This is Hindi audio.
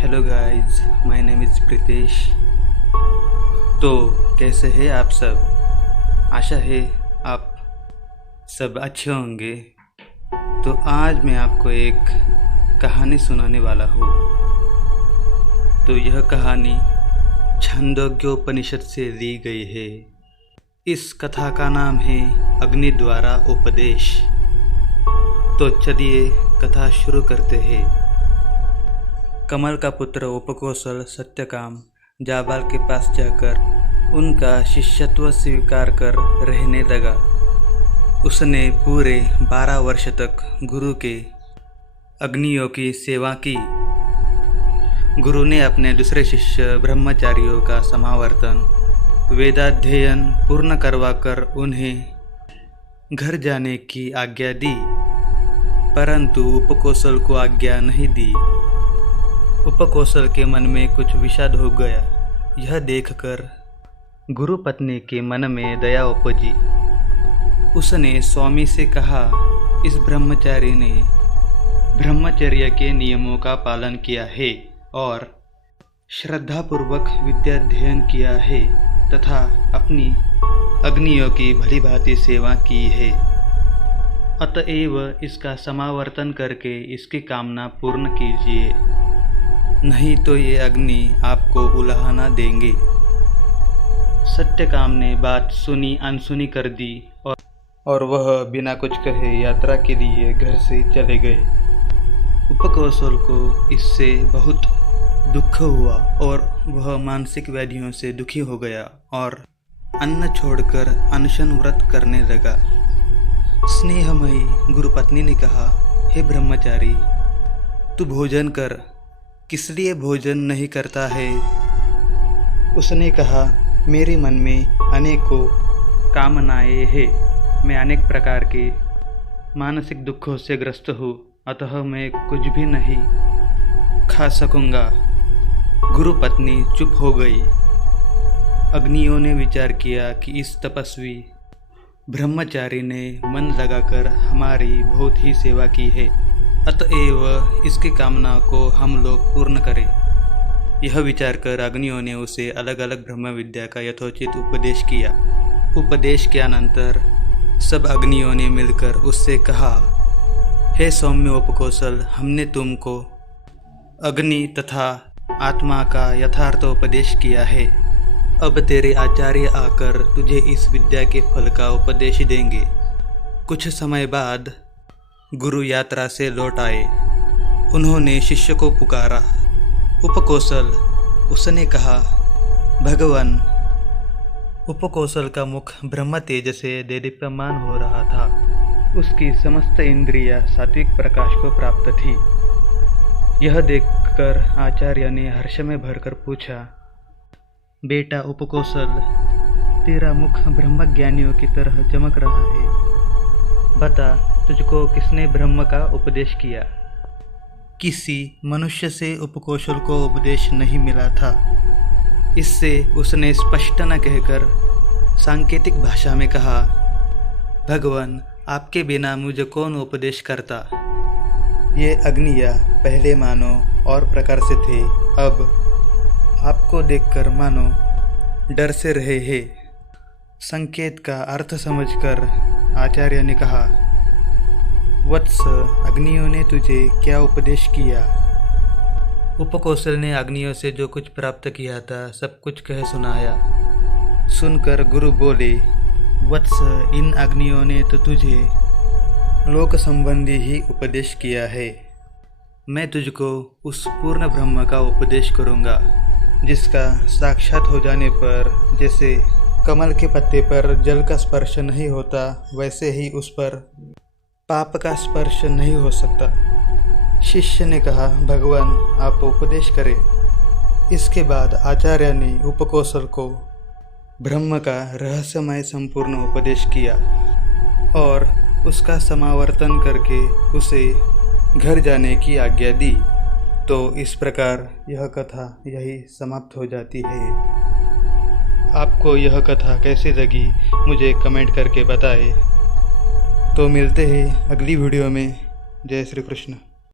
Hello guys, my name is Pritesh. तो कैसे हैं आप सब? आशा है आप सब अच्छे होंगे। तो आज मैं आपको एक कहानी सुनाने वाला हूँ। तो यह कहानी छांदोग्योपनिषद से ली गई है। इस कथा का नाम है अग्नि द्वारा उपदेश। तो चलिए कथा शुरू करते हैं। कमल का पुत्र उपकोसल सत्यकाम जाबाल के पास जाकर उनका शिष्यत्व स्वीकार कर रहने लगा। उसने पूरे 12 वर्ष तक गुरु के अग्नियों की सेवा की। गुरु ने अपने दूसरे शिष्य ब्रह्मचारियों का समावर्तन वेदाध्ययन पूर्ण करवाकर उन्हें घर जाने की आज्ञा दी, परंतु उपकोसल को आज्ञा नहीं दी। उपकोसल के मन में कुछ विषाद हो गया। यह देखकर गुरु पत्नी के मन में दया उपजी। उसने स्वामी से कहा, इस ब्रह्मचारी ने ब्रह्मचर्य के नियमों का पालन किया है और श्रद्धापूर्वक विद्याध्ययन किया है तथा अपनी अग्नियों की भली भांति सेवा की है। अतएव इसका समावर्तन करके इसकी कामना पूर्ण कीजिए, नहीं तो ये अग्नि आपको उलाहना देंगे। सत्यकाम ने बात सुनी अनसुनी कर दी और वह बिना कुछ कहे यात्रा के लिए घर से चले गए। उपकोसल को इससे बहुत दुख हुआ और वह मानसिक व्याधियों से दुखी हो गया और अन्न छोड़कर अनशन व्रत करने लगा। स्नेहमयी गुरुपत्नी ने कहा, हे ब्रह्मचारी, तू भोजन कर। किस लिए भोजन नहीं करता है? उसने कहा, मेरे मन में अनेकों कामनाएं हैं। मैं अनेक प्रकार के मानसिक दुखों से ग्रस्त हूँ, अतः मैं कुछ भी नहीं खा सकूँगा। गुरु पत्नी चुप हो गई। अग्नियों ने विचार किया कि इस तपस्वी ब्रह्मचारी ने मन लगाकर हमारी बहुत ही सेवा की है, अतएव इसकी कामना को हम लोग पूर्ण करें। यह विचार कर अग्नियों ने उसे अलग अलग ब्रह्म विद्या का यथोचित उपदेश किया। उपदेश के अनंतर सब अग्नियों ने मिलकर उससे कहा, हे सौम्य उपकोसल, हमने तुमको अग्नि तथा आत्मा का यथार्थ उपदेश किया है। अब तेरे आचार्य आकर तुझे इस विद्या के फल का उपदेश देंगे। कुछ समय बाद गुरु यात्रा से लौट आए। उन्होंने शिष्य को पुकारा। उपकोसल, उसने कहा, भगवान। उपकोसल का मुख ब्रह्म तेज से देदीप्यमान हो रहा था। उसकी समस्त इंद्रियां सात्विक प्रकाश को प्राप्त थी। यह देखकर आचार्य ने हर्ष में भरकर पूछा, बेटा उपकोसल, तेरा मुख ब्रह्मज्ञानियों की तरह चमक रहा है। बता, तुझको किसने ब्रह्म का उपदेश किया? किसी मनुष्य से उपकोसल को उपदेश नहीं मिला था। इससे उसने स्पष्ट न कहकर सांकेतिक भाषा में कहा, भगवान, आपके बिना मुझे कौन उपदेश करता? ये अग्नियाँ पहले मानो और प्रकार से थे, अब आपको देखकर मानो डर से रहे हैं। संकेत का अर्थ समझकर आचार्य ने कहा, वत्स, अग्नियों ने तुझे क्या उपदेश किया? उपकोसल ने अग्नियों से जो कुछ प्राप्त किया था सब कुछ कह सुनाया। सुनकर गुरु बोले, वत्स, इन अग्नियों ने तो तुझे लोक संबंधी ही उपदेश किया है। मैं तुझको उस पूर्ण ब्रह्म का उपदेश करूँगा, जिसका साक्षात हो जाने पर जैसे कमल के पत्ते पर जल का स्पर्श नहीं होता, वैसे ही उस पर पाप का स्पर्श नहीं हो सकता। शिष्य ने कहा, भगवान, आप उपदेश करें। इसके बाद आचार्य ने उपकोसल को ब्रह्म का रहस्यमय संपूर्ण उपदेश किया और उसका समावर्तन करके उसे घर जाने की आज्ञा दी। तो इस प्रकार यह कथा यही समाप्त हो जाती है। आपको यह कथा कैसी लगी मुझे कमेंट करके बताएं। तो मिलते हैं अगली वीडियो में। जय श्री कृष्ण।